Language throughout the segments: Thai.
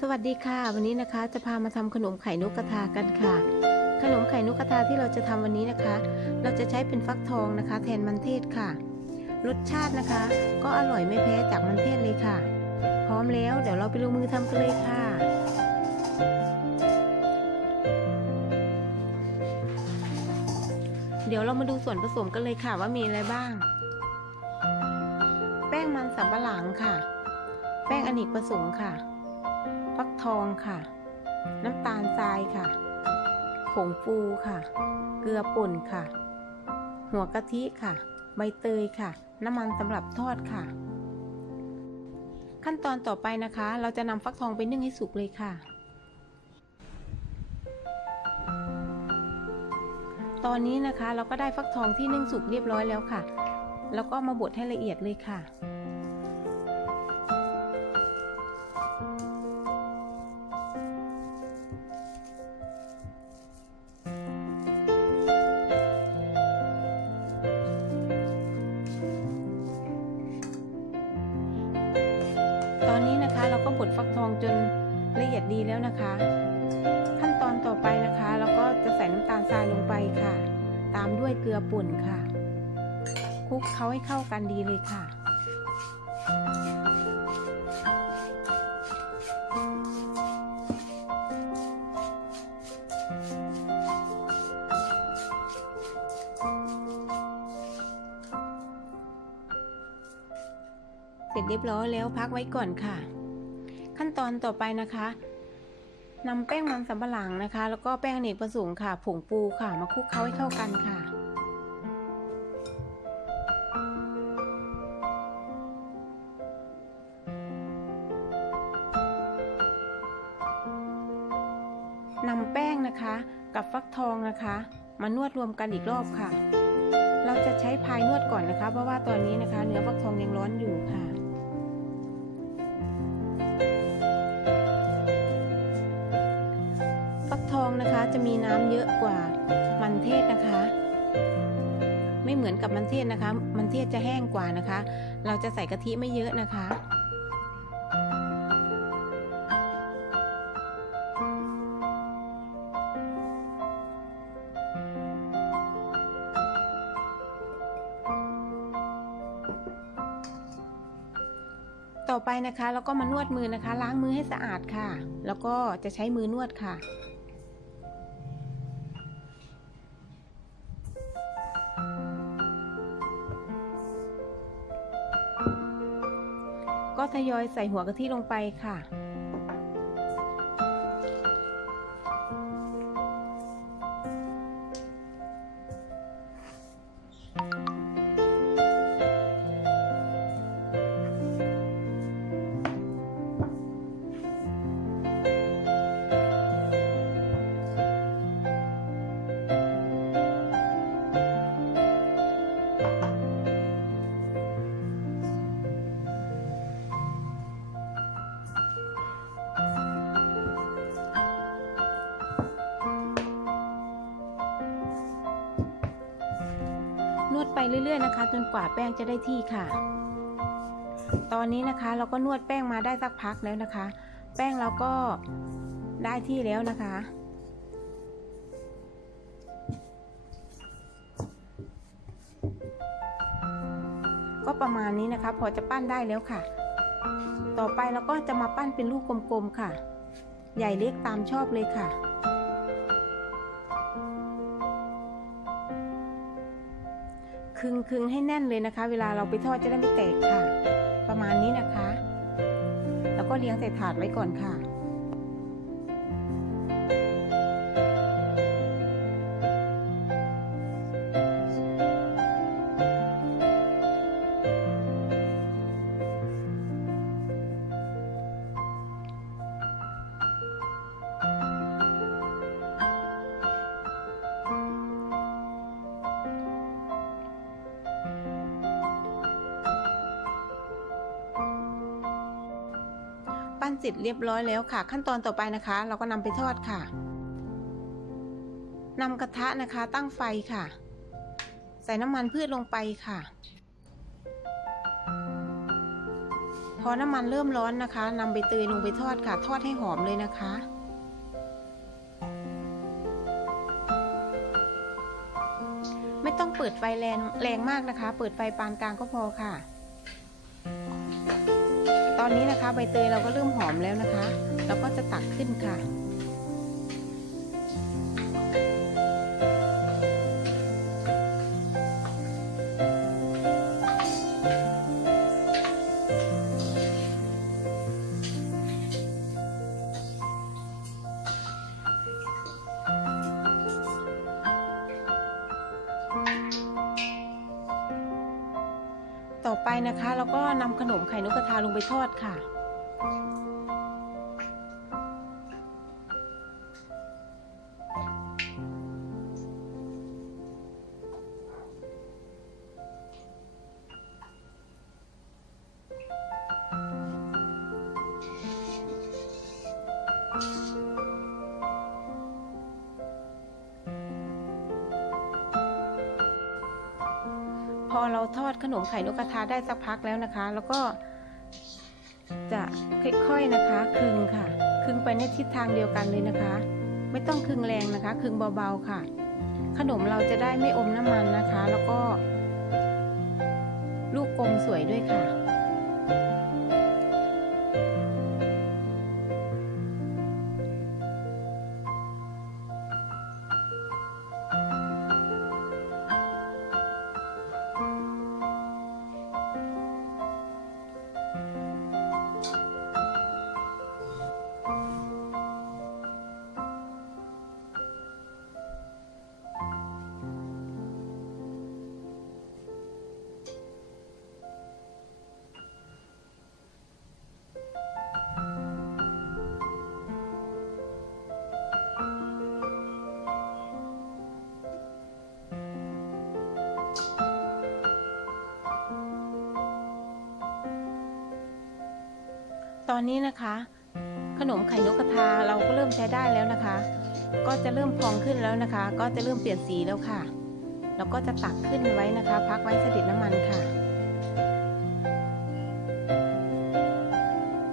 สวัสดีค่ะ วันนี้นะคะจะพามาทำขนมไข่นกกระทากันค่ะ ขนมไข่นกกระทาที่เราจะทำวันนี้นะคะ เราจะใช้เป็นฟักทองนะคะ แทนมันเทศค่ะ รสชาตินะคะ ก็อร่อยไม่แพ้จากมันเทศเลยค่ะ พร้อมแล้วเดี๋ยวเราไปลงมือทำกันเลยค่ะ เดี๋ยวเรามาดูส่วนผสมกันเลยค่ะว่ามีอะไรบ้าง แป้งมันสำปะหลังค่ะ แป้งอเนกประสงค์ค่ะ ฟักทองค่ะ น้ำตาลทรายค่ะ ผงฟูค่ะ เกลือป่นค่ะ หัวกะทิค่ะ ใบเตยค่ะ น้ำมันสำหรับทอดค่ะ ขั้นตอนต่อไปนะคะ เราจะนำฟักทองไปนึ่งให้สุกเลยค่ะ ตอนนี้นะคะเราก็ได้ฟักทองที่นึ่งสุกเรียบร้อยแล้วค่ะ แล้วก็มาบดให้ละเอียดเลยค่ะ นะคะ ขั้นตอนต่อไปนะคะ เราก็จะใส่น้ำตาลทรายลงไปค่ะ ตามด้วยเกลือป่นค่ะคลุกเขาให้เข้ากันดีเลยค่ะ เสร็จเรียบร้อยแล้วพักไว้ก่อนค่ะ ขั้นตอนต่อไปนะคะ นำแป้งมันสำปะหลังนะคะ แล้วก็แป้งเนกประสงค์ค่ะ ผงปูค่ะ มาคลุกเคล้าให้เข้ากันค่ะนำแป้งนะคะ กับฟักทองนะคะ มานวดรวมกันอีกรอบค่ะ เราจะใช้พายนวดก่อนนะคะ เพราะว่าตอนนี้นะคะ เนื้อฟักทองยังร้อนอยู่ค่ะ จะมีน้ำเยอะกว่ามันเทศนะคะ ไม่เหมือนกับมันเทศนะคะ มันเทศจะแห้งกว่านะคะ เราจะใส่กะทิไม่เยอะนะคะต่อไปนะคะเราก็มานวดมือนะคะ ล้างมือให้สะอาดค่ะ แล้วก็จะใช้มือนวดค่ะ ทยอยใส่หัวกะทิลงไปค่ะ นวดไปเรื่อยๆนะคะ จนกว่าแป้งจะได้ที่ค่ะ ตอนนี้นะคะเราก็นวดแป้งมาได้สักพักแล้วนะคะ แป้งเราก็ได้ที่แล้วนะคะ ก็ประมาณนี้นะคะ พอจะปั้นได้แล้วค่ะ ต่อไปเราก็จะมาปั้นเป็นลูกกลมๆค่ะ ใหญ่เล็กตามชอบเลยค่ะ คึงคึงให้แน่นเลยนะคะ เวลาเราไปทอดจะได้ไม่แตกค่ะ ประมาณนี้นะคะ แล้วก็เลี้ยงใส่ถาดไว้ก่อนค่ะ เสร็จเรียบร้อยแล้วค่ะ ขั้นตอนต่อไปนะคะ เราก็นำไปทอดค่ะนำกระทะนะคะตั้งไฟค่ะ ใส่น้ำมันพืชลงไปค่ะ พอน้ำมันเริ่มร้อนนะคะนำใบเตยลงไปทอดค่ะ ทอดให้หอมเลยนะคะไม่ต้องเปิดไฟแรงแรงมากนะคะ เปิดไฟปานกลางก็พอค่ะ อนนี้นะคะใบเตยเราก็เริ่มหอมแล้วนะคะ เราก็จะตักขึ้นค่ะ นะคะ แล้วก็นำขนมไข่นกกระทาลงไปทอดค่ะ อเราทอดขนมไข่นกกระทาได้สักพักแล้วนะคะ แล้วก็จะค่อยๆนะคะคึงค่ะ คึงไปในทิศทางเดียวกันเลยนะคะ ไม่ต้องคึงแรงนะคะ คึงเบาๆค่ะ ขนมเราจะได้ไม่อมน้ำมันนะคะ แล้วก็ ลูกกลมสวยด้วยค่ะ อนนี้นะคะ ขนมไข่นกกระทาเราก็เริ่มใช้ได้แล้วนะคะ ก็จะเริ่มพองขึ้นแล้วนะคะ ก็จะเริ่มเปลี่ยนสีแล้วค่ะแล้วก็จะตักขึ้นไว้นะคะ พักไว้สดิดน้ำมันค่ะ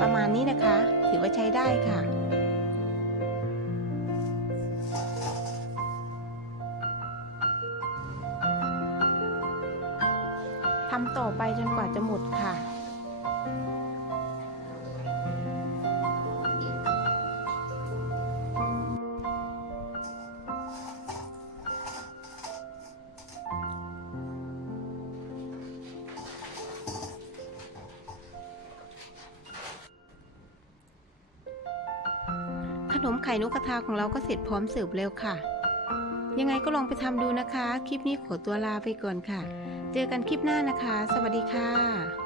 ประมาณนี้นะคะ ถือว่าใช้ได้ค่ะทำต่อไปจนกว่าจะหมดค่ะ ขนมไข่นกกระทาของเราก็เสร็จพร้อมเสิร์ฟแล้วค่ะ ยังไงก็ลองไปทำดูนะคะ คลิปนี้ขอตัวลาไปก่อนค่ะ เจอกันคลิปหน้านะคะ สวัสดีค่ะ